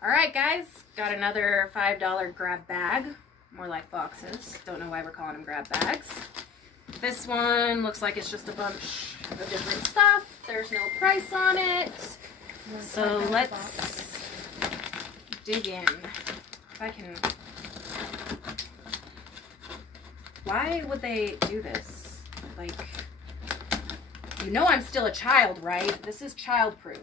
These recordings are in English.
Alright guys, got another $5 grab bag. More like boxes. Don't know why we're calling them grab bags. This one looks like it's just a bunch of different stuff. There's no price on it. So let's dig in. If I can... Why would they do this? Like, you know I'm still a child, right? This is child-proof.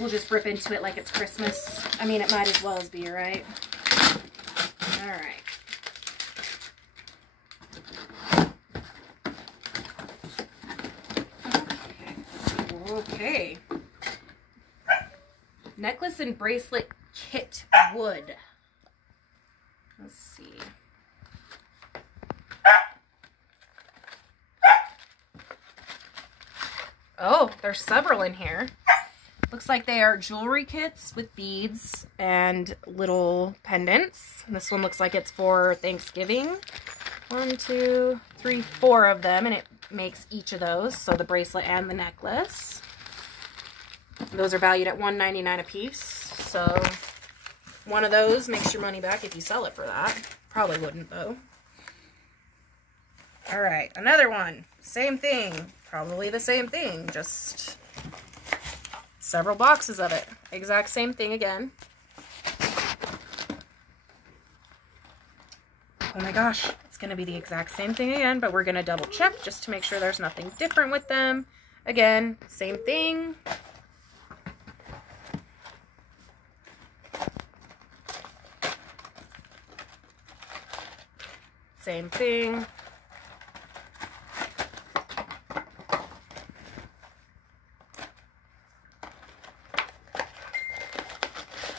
We'll just rip into it like it's Christmas. I mean, it might as well as be, right? Alright. Okay. Necklace and bracelet kit wood. Let's see. Oh, there's several in here. Looks like they are jewelry kits with beads and little pendants. And this one looks like it's for Thanksgiving. 1, 2, 3, 4 of them, and it makes each of those. So the bracelet and the necklace. Those are valued at $1.99 a piece. So one of those makes your money back if you sell it for that. Probably wouldn't though. All right, another one. Same thing. Probably the same thing. Just several boxes of it. Exact same thing again. Oh my gosh, it's going to be the exact same thing again, but we're going to double check just to make sure there's nothing different with them. Again, same thing. Same thing.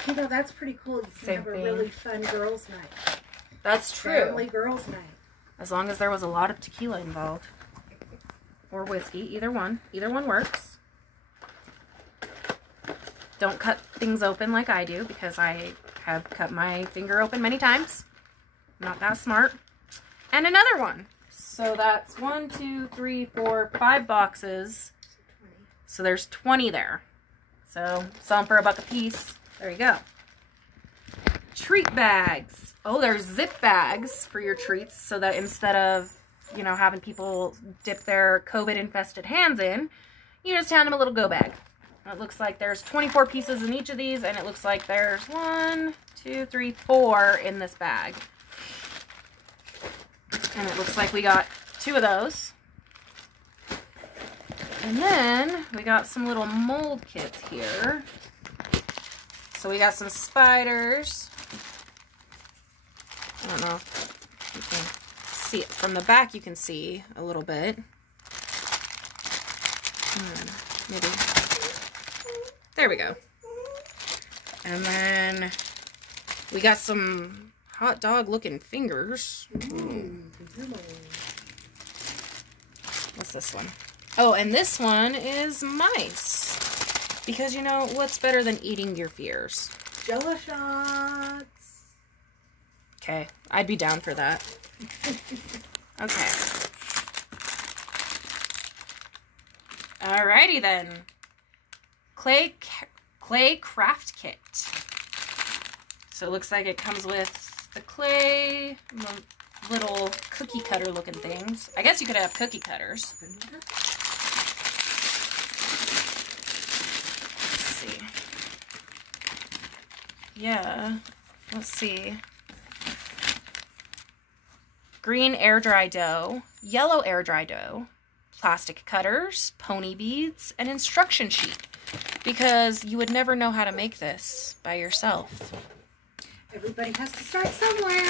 You know, that's pretty cool. You can have a really fun girls' night. That's true. Family girls' night. As long as there was a lot of tequila involved. Or whiskey. Either one. Either one works. Don't cut things open like I do, because I have cut my finger open many times. I'm not that smart. And another one. So that's 1, 2, 3, 4, 5 boxes. So there's 20 there. So sell them for $1 a piece. There you go. Treat bags. Oh, there's zip bags for your treats, so that instead of, you know, having people dip their COVID-infested hands in, you just hand them a little go bag. It looks like there's 24 pieces in each of these, and it looks like there's 1, 2, 3, 4 in this bag. And it looks like we got 2 of those. And then we got some little mold kits here. So we got some spiders. I don't know if you can see it. From the back you can see a little bit. Maybe. There we go. And then we got some hot dog looking fingers. What's this one? Oh, and this one is mice. Because, you know, what's better than eating your fears? Jello shots. Okay, I'd be down for that. Okay. Alrighty then. Clay craft kit. So it looks like it comes with the clay, the little cookie cutter looking things. I guess you could have cookie cutters. Yeah, let's see. Green air dry dough, yellow air dry dough, plastic cutters, pony beads, an instruction sheet. Because you would never know how to make this by yourself. Everybody has to start somewhere.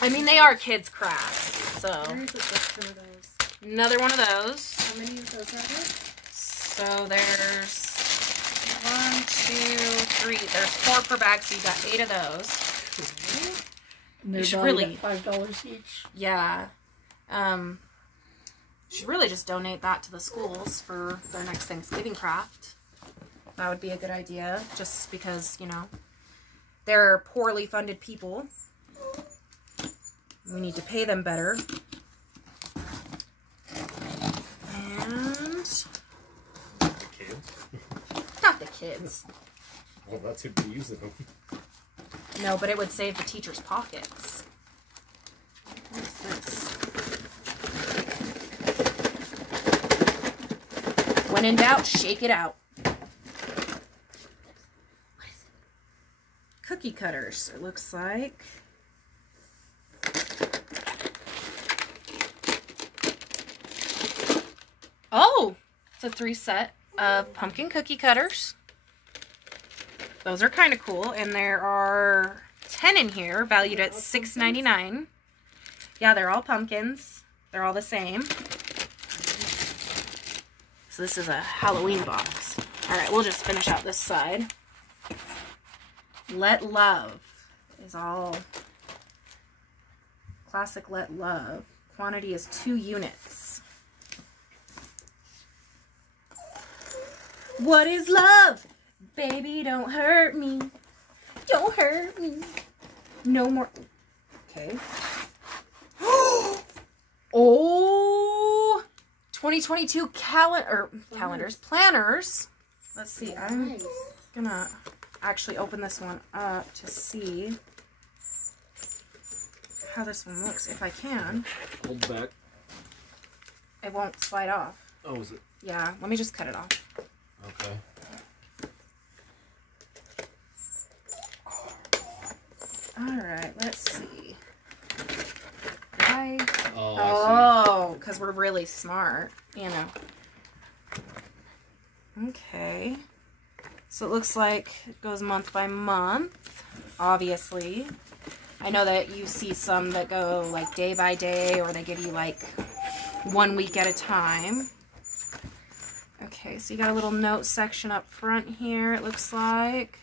I mean, they are kids' crafts, so. There's a picture of those. Another one of those. How many of those are there? So there's 1, 2, 3. There's 4 per bag, so you got 8 of those. And you should really $5 each. Yeah. You should really just donate that to the schools for their next Thanksgiving craft. That would be a good idea, just because, you know, they're poorly funded people, We need to pay them better. And The kids. not the kids. Well, that's who'd be using them. No, but it would save the teacher's pockets. What's this? When in doubt, shake it out. What is it? Cookie cutters, it looks like. Oh, it's a 3 set of pumpkin cookie cutters. Those are kind of cool, and there are 10 in here, valued at $6.99. Yeah, they're all pumpkins. They're all the same. So this is a Halloween box. All right, we'll just finish out this side. Let Love is all classic Let Love. Quantity is 2 units. What is love? Baby, don't hurt me. Don't hurt me. No more. Okay. Oh, 2022 calendars, planners. Let's see. I'm gonna actually open this one up to see how this one looks, if I can. Hold back. It won't slide off. Oh, is it? Yeah, let me just cut it off. Okay. Alright, let's see. Oh, because we're really smart, you know. Okay. So it looks like it goes month by month, obviously. I know that you see some that go like day by day, or they give you like 1 week at a time. Okay, so you got a little note section up front here, it looks like.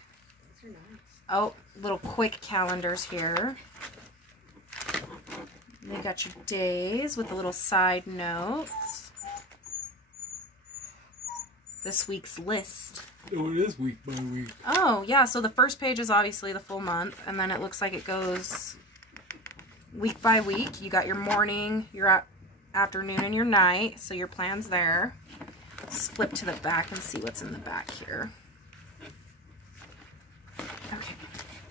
These are nice. Oh, little quick calendars here. And you got your days with the little side notes. This week's list. Oh, it is week by week. Oh, yeah, so the first page is obviously the full month, and then it looks like it goes week by week. You got your morning, your afternoon, and your night, so your plan's there. Let's flip to the back and see what's in the back here. Okay,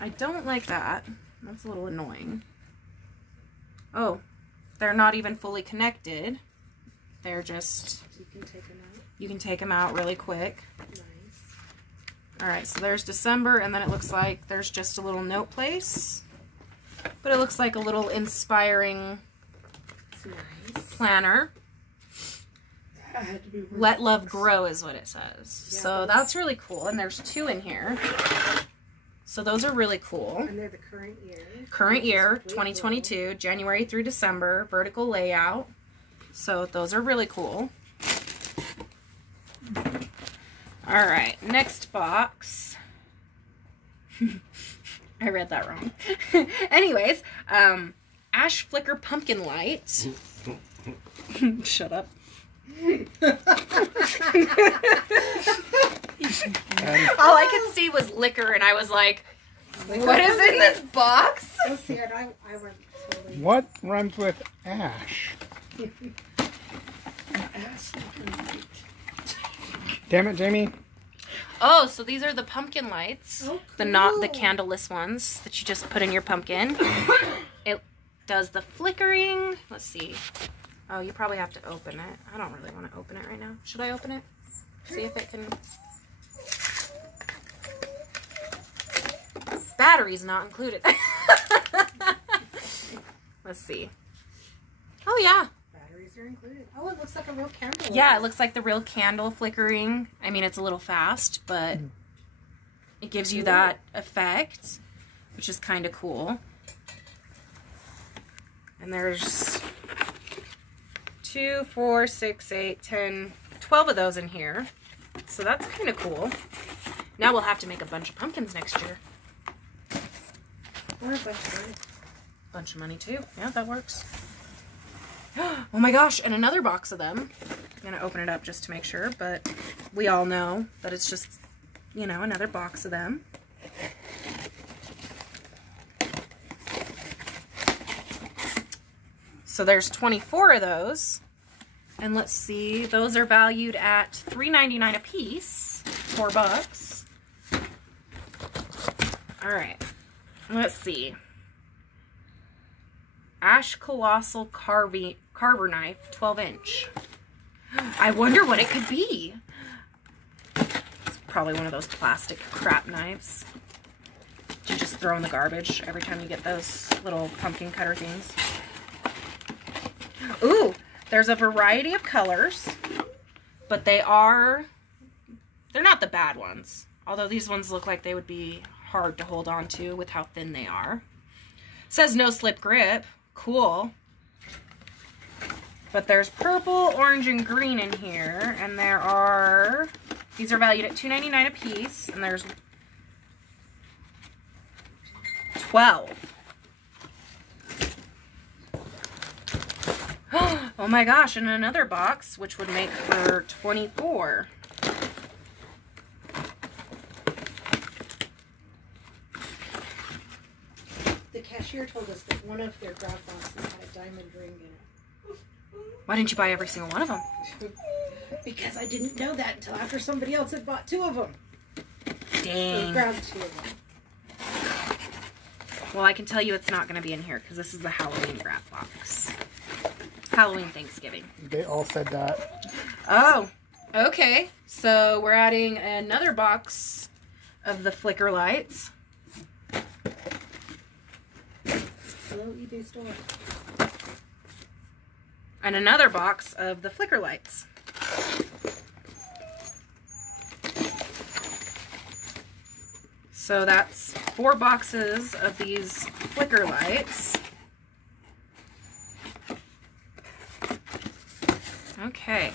I don't like that. That's a little annoying. Oh, they're not even fully connected. They're just... You can take them out. You can take them out really quick. Nice. Alright, so there's December, and then it looks like there's just a little note place. But it looks like a little inspiring Nice. planner. That had to be really Let Love nice. Grow is what it says. Yeah, So that's really cool, and there's 2 in here. So those are really cool. And they're the current year. Current year, Weight 2022, January through December, vertical layout. So those are really cool. Alright, next box. I read that wrong. Anyways, Ash Flicker Pumpkin Light. Shut up. All I could see was liquor, and I was like, what is in this box? Oh, see, and I went totally... What rhymes with ash? Damn it, Jamie. Oh, so these are the pumpkin lights. Oh, The not the cool. candleless ones that you just put in your pumpkin. It does the flickering. Let's see. Oh, you probably have to open it. I don't really want to open it right now. Should I open it? See if it can... Batteries not included. Let's see. Oh, yeah. Batteries are included. Oh, it looks like a real candle. Yeah, it looks like the real candle flickering. I mean, it's a little fast, but it gives you that effect, which is kind of cool. And there's 2, 4, 6, 8, 10, 12 of those in here. So that's kind of cool. Now we'll have to make a bunch of pumpkins next year. Or a bunch of money. Bunch of money too. Yeah, that works. Oh my gosh, and another box of them. I'm gonna open it up just to make sure, but we all know that it's just, you know, another box of them. So there's 24 of those. And let's see, those are valued at $3.99 a piece, $4. All right, let's see. Ash Colossal Carver Knife, 12-inch. I wonder what it could be. It's probably one of those plastic crap knives you just throw in the garbage every time you get those little pumpkin cutter things. Ooh, there's a variety of colors, but they're not the bad ones. Although these ones look like they would be hard to hold on to with how thin they are. It says no slip grip. Cool. But there's purple, orange, and green in here. And these are valued at $2.99 a piece. And there's 12. Oh my gosh, and another box, which would make for 24. The cashier told us that one of their grab boxes had a diamond ring in it. Why didn't you buy every single one of them? Because I didn't know that until after somebody else had bought 2 of them. Dang. Or grabbed 2 of them. Well, I can tell you it's not going to be in here because this is the Halloween grab box. Halloween Thanksgiving. They all said that. Oh, okay. So we're adding another box of the flicker lights. Hello, eBay store. And another box of the flicker lights. So that's 4 boxes of these flicker lights. Okay.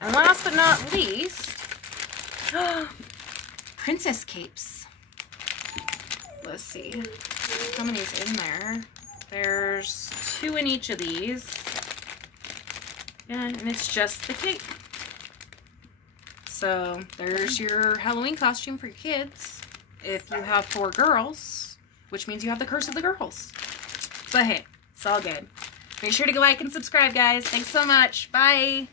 And last but not least, princess capes. Let's see. How many's in there? There's 2 in each of these. And it's just the cape. So there's your Halloween costume for your kids. If you have 4 girls, which means you have the Curse of the Girls. But hey, it's all good. Make sure to like and subscribe, guys. Thanks so much. Bye.